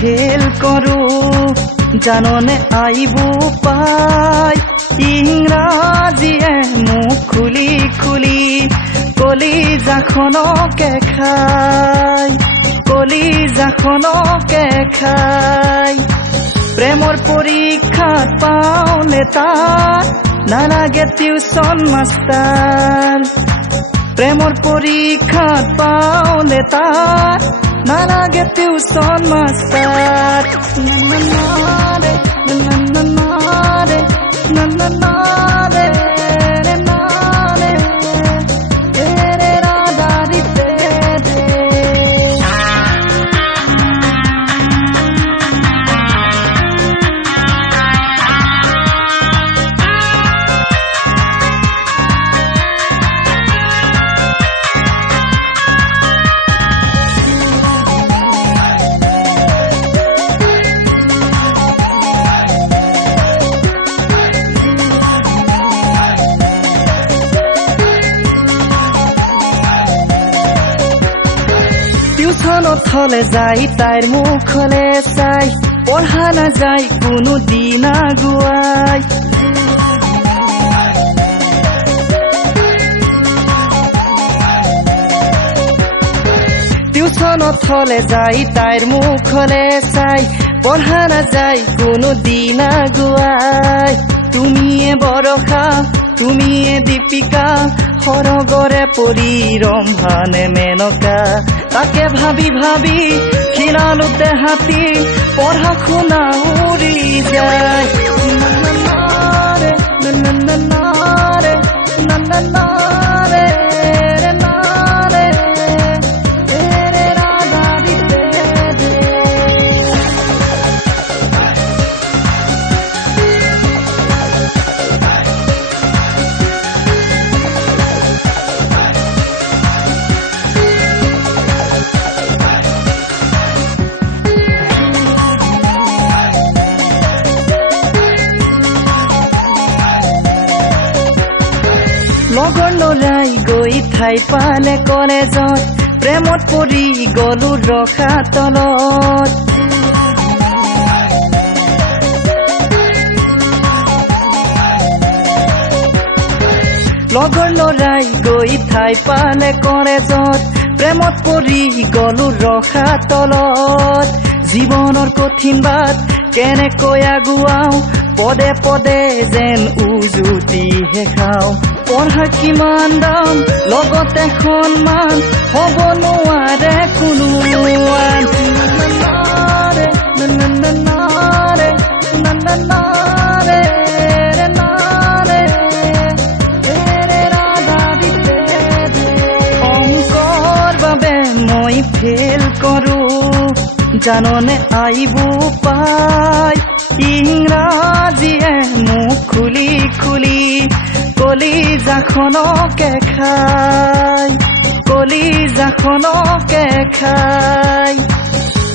fail কৰো জাননে আইব পাই ইংৰাজীয়ে মুখ খুলি খুলি কলিজাখনকে খাই প্ৰেমৰ পৰীক্ষাত পাওনে তাত নালাগে টিউচন মাষ্টাৰ প্ৰেমৰ পৰীক্ষাত পাওনে তাত নালাগে টিউচন মাষ্টাৰ টিউচনত হলে যাই তাইৰ মুখলে চাই পঢ়া নাযায় কোনো দিন আগুৱাই টিউচনত হলে যাই তাইৰ মুখলে চাই পঢ়া নাযায় কোনো দিন আগুৱাই তুমিয়ে বৰষা তুমিয়ে দীপিকা সৰগৰে পৰি ৰম্ভানে মেনকা তাকে ভাবি ভাবি খিলালোতে হাতী পঢ়া শুনা উৰি যায় লগৰ ল'ৰাই গৈ ঠাই পালে কলেজত প্ৰেমত পৰি গলো ৰখা তলত লগৰ ল'ৰাই গৈ ঠাই পালে কলেজত প্ৰেমত পৰি গলো ৰখা তলত জীৱনৰ কঠিন বাট কেনেকৈ আগুৱাও পদে পদে যেন উজুতিহে খাওঁ পঢ়া কিমান দাম লগতে সন্মান হ'ব নোৱাৰে কোনো অংকৰ বাবে মই ফেল কৰো জাননে আইব পাই ইংৰাজীয়ে মুখ খুলি খুলি কলিজাখনকে খাই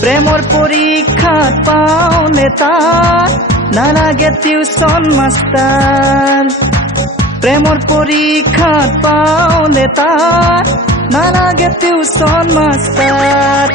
প্ৰেমৰ পৰীক্ষাত পাওনে তাত নালাগে টিউচন মাষ্টাৰ প্ৰেমৰ পৰীক্ষাত পাওনে তাত নালাগে টিউচন মাষ্টাৰ